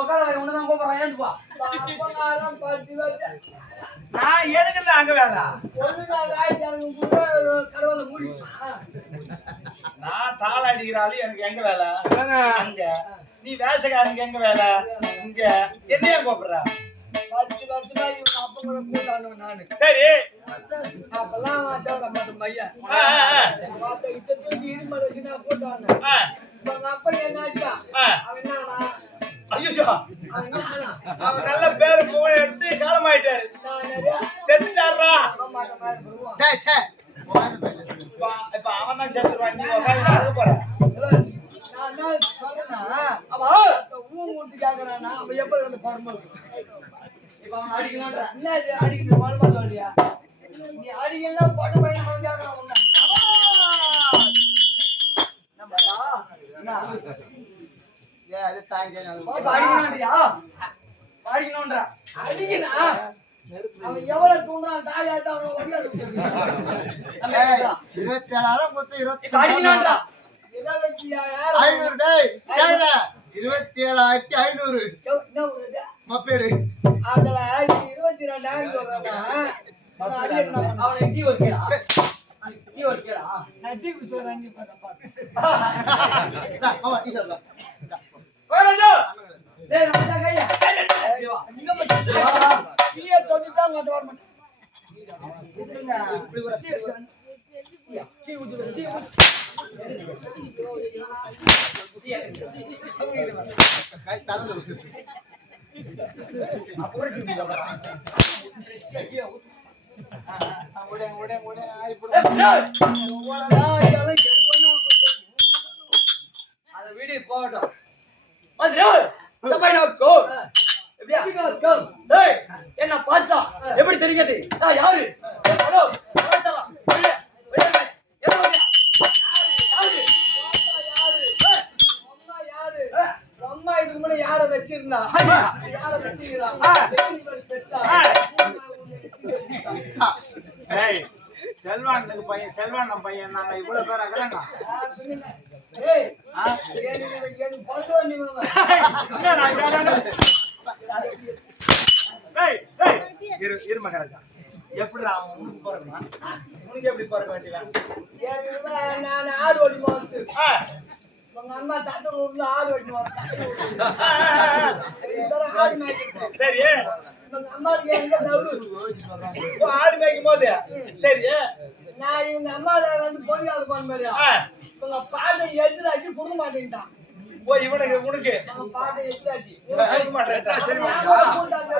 உட்கார உன்னைதான் கூப்பிடுறேன். நான் எடுக்கிறது அங்க வேலை நான் தாள அடிக்கிற ஆளு எனக்கு எங்க வேலை? அங்க. நீ வேஷக்காரனுக்கு எங்க வேலை? இங்க. என்னைய கூப்பிடுற? பத்து வருஷமா இவங்க அப்பா கூட கூட்டானவன் நானு. சரி. அப்பெல்லாம் மாட்ட மையன் ஆ, வாத்த இத்தனைக்கு இருமல் வச்சு நான் கூட்டானேன் ஆ, இவங்க அப்பா என்னாச்சா ஆ. அவன் என்னன்னா அவர் நல்ல பேரு புகழ் எடுத்து காலமாயிட்டாரு. செத்துட்டாரா இப்ப அவன் தான் செத்துருவான். நீ உட்காந்து போற. நான் என்ன சொன்னேன்னா ஆமா இப்ப அடிக்கணும்ன்றியா அடிக்கணும்ன்ற அடிக்கனா அவன் எவ்வளவு தூண்டான் தாயாட்ட அவனை ஒடியாது இருபத்தி ஏழாயிரம் மொத்தம் இருபத்தி யார் ஐநூறு டேய் இருபத்தி ஏழாயிரத்தி ஐநூறு? மப்பேடு. அதுல இருபத்தி ரெண்டாயிரம் பண்ண? அவனை டீ ஒரு கேடா டீ ஒரு கேடா நான் டீ குடிச்சு நீ டீயை தொட்டுட்டா அங்க வர மாட்டேன் ஆறி வீடியோ போகட்டும் வந்து சபை நோக்கோ எப்படியா டேய் என்ன பார்த்தா எப்படி தெரியுது? நான் யாரு? ஹலோ? யாரு? ஏய், அம்மா இதுக்கு முன்னாடி யார வச்சிருந்தா. யார வச்சிருந்தா? செல்வானுக்கு பையன் செல்வான் பையன் நாங்க இவ்வளவு பேர் ஏய் எனக்கு எனக்கு பொண்ணு வந்தீங்க என்ன நான் வேலையான ஏய் ஏய் இரு இரு மகராஜா. எப்படி உனக்கு பிறகுமா உனக்கு எப்படி பிறக்க வேண்டியவன் நான் ஆடு ஓடி மாத்து ஆ, உங்க அம்மா தாத்தா ஊர்ல ஆடு ஓடி ஆ. ஆடு மேய்க்கிறேன் சரி. அம்மாவுக்கு எங்க உன் ஆடு மேய்க்கும் போது சரி. நான் இவங்க அம்மால வந்து பொண்ணு போன மாதிரி. உங்க பாட்டை எதிராக்கி கொடுக்க மாட்டேன்ட்டான். ஓ இவனுக்கு உனக்கு. பாட்டை எதிராக்கி கொடுக்க மாட்டேன்